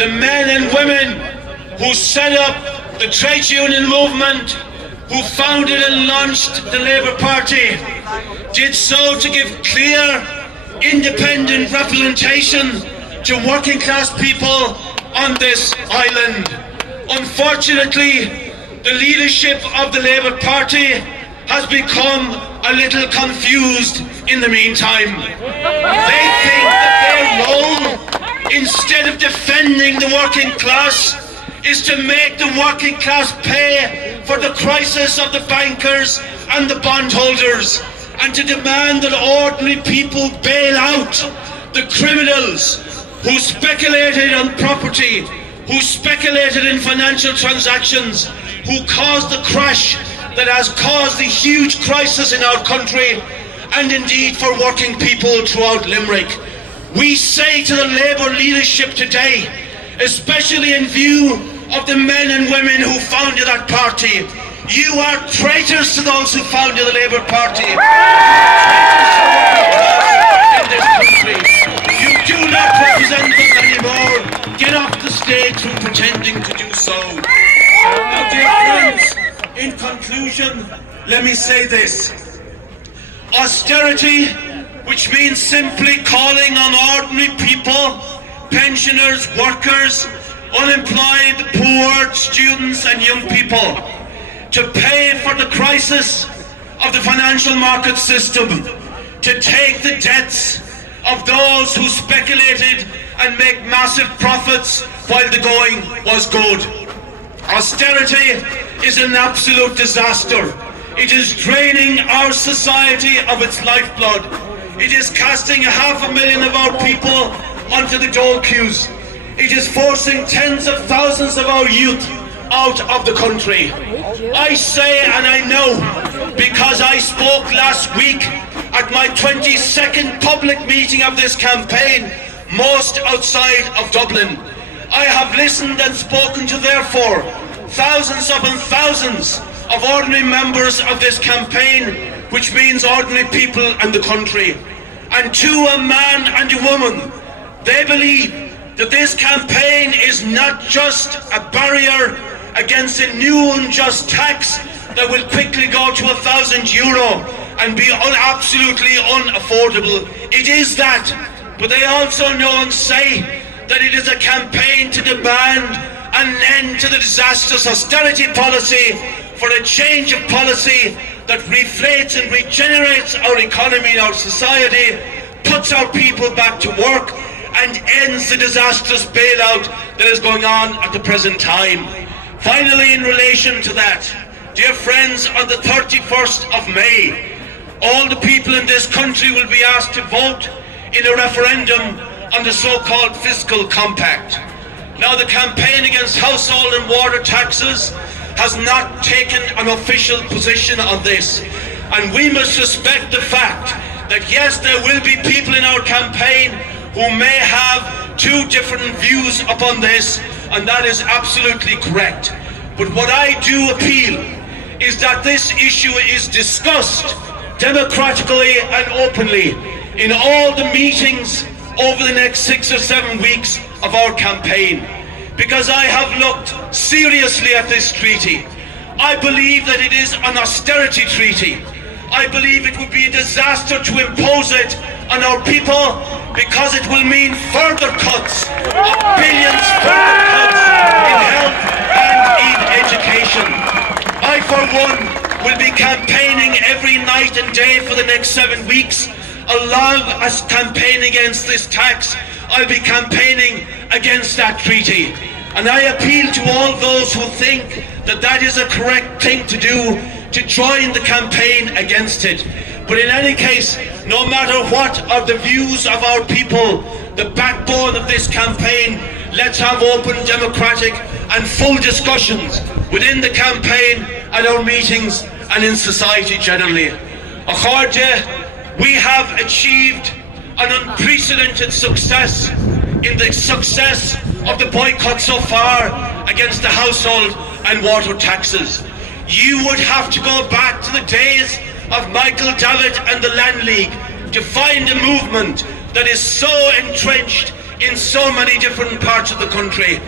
the men and women who set up the trade union movement, who founded and launched the Labour Party, did so to give clear, independent representation to working class people on this island. Unfortunately, the leadership of the Labour Party has become a little confused in the meantime. They think that their role, instead of defending the working class, is to make the working class pay for the crisis of the bankers and the bondholders, and to demand that ordinary people bail out the criminals who speculated on property, who speculated in financial transactions, who caused the crash that has caused the huge crisis in our country, and indeed for working people throughout Limerick. We say to the Labour leadership today, especially in view of the men and women who founded that party, you are traitors to those who founded the Labour Party. In this country. You do not represent them anymore. Get off the stage from pretending to do so. Now, dear friends, in conclusion, let me say this. Austerity, which means simply calling on ordinary people, pensioners, workers, unemployed, poor, students and young people, to pay for the crisis of the financial market system, to take the debts of those who speculated and make massive profits while the going was good. Austerity is an absolute disaster. It is draining our society of its lifeblood. It is casting 500,000 of our people onto the dole queues. It is forcing tens of thousands of our youth out of the country. I say, and I know, because I spoke last week at my 22nd public meeting of this campaign, most outside of Dublin. I have listened and spoken to, therefore, thousands upon thousands of ordinary members of this campaign, which means ordinary people and the country. And to a man and a woman, they believe that this campaign is not just a barrier against a new unjust tax that will quickly go to €1,000 and be absolutely unaffordable. It is that, but they also know and say that it is a campaign to demand an end to the disastrous austerity policy, for a change of policy that reflates and regenerates our economy and our society, puts our people back to work, and ends the disastrous bailout that is going on at the present time. Finally, in relation to that, dear friends, on the 31st of May, all the people in this country will be asked to vote in a referendum on the so-called fiscal compact. Now, the campaign against household and water taxes has not taken an official position on this, and we must respect the fact that yes, there will be people in our campaign who may have two different views upon this, and that is absolutely correct. But what I do appeal is that this issue is discussed democratically and openly in all the meetings over the next 6 or 7 weeks of our campaign. Because I have looked seriously at this treaty. I believe that it is an austerity treaty. I believe it would be a disaster to impose it on our people, because it will mean further cuts of billions, further cuts in health and in education. I, for one, will be campaigning every night and day for the next 7 weeks. Along as campaign against this tax, I'll be campaigning against that treaty. And I appeal to all those who think that that is a correct thing to do, to join the campaign against it. But in any case, no matter what are the views of our people, the backbone of this campaign, let's have open, democratic and full discussions within the campaign, at our meetings and in society generally. We have achieved an unprecedented success in the success of the boycott so far against the household and water taxes. You would have to go back to the days of Michael Davitt and the Land League to find a movement that is so entrenched in so many different parts of the country.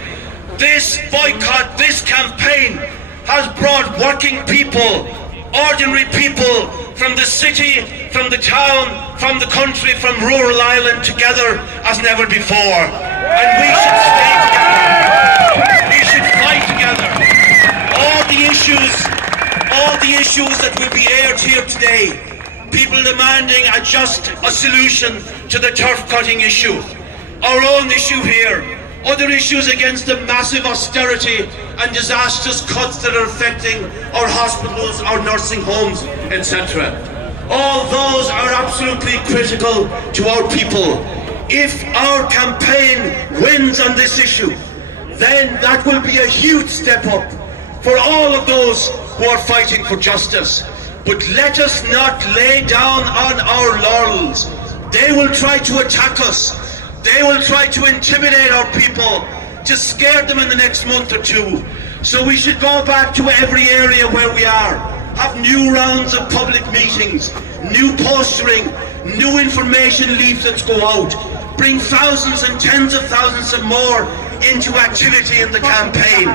This boycott, this campaign has brought working people, ordinary people from the city, from the town, from the country, from rural Ireland together as never before. And we should stay together. We should fight together. All the issues that will be aired here today, people demanding a solution to the turf cutting issue, our own issue here, other issues against the massive austerity and disastrous cuts that are affecting our hospitals, our nursing homes, etc. All those are absolutely critical to our people. If our campaign wins on this issue, then that will be a huge step up for all of those who are fighting for justice. But let us not lay down on our laurels. They will try to attack us. They will try to intimidate our people, to scare them in the next month or two. So we should go back to every area where we are, have new rounds of public meetings, new posturing, new information leaflets go out, bring thousands and tens of thousands and more into activity in the campaign,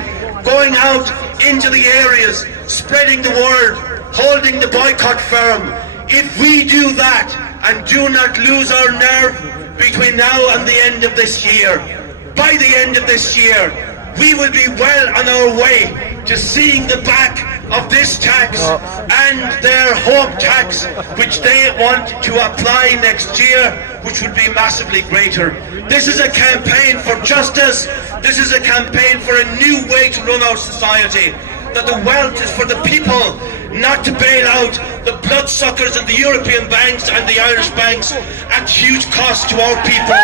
going out into the areas, spreading the word, holding the boycott firm. If we do that and do not lose our nerve between now and the end of this year, by the end of this year, we will be well on our way to seeing the back of this tax and their home tax, which they want to apply next year, which would be massively greater. This is a campaign for justice. This is a campaign for a new way to run our society, that the wealth is for the people, not to bail out the bloodsuckers and the European banks and the Irish banks at huge cost to our people.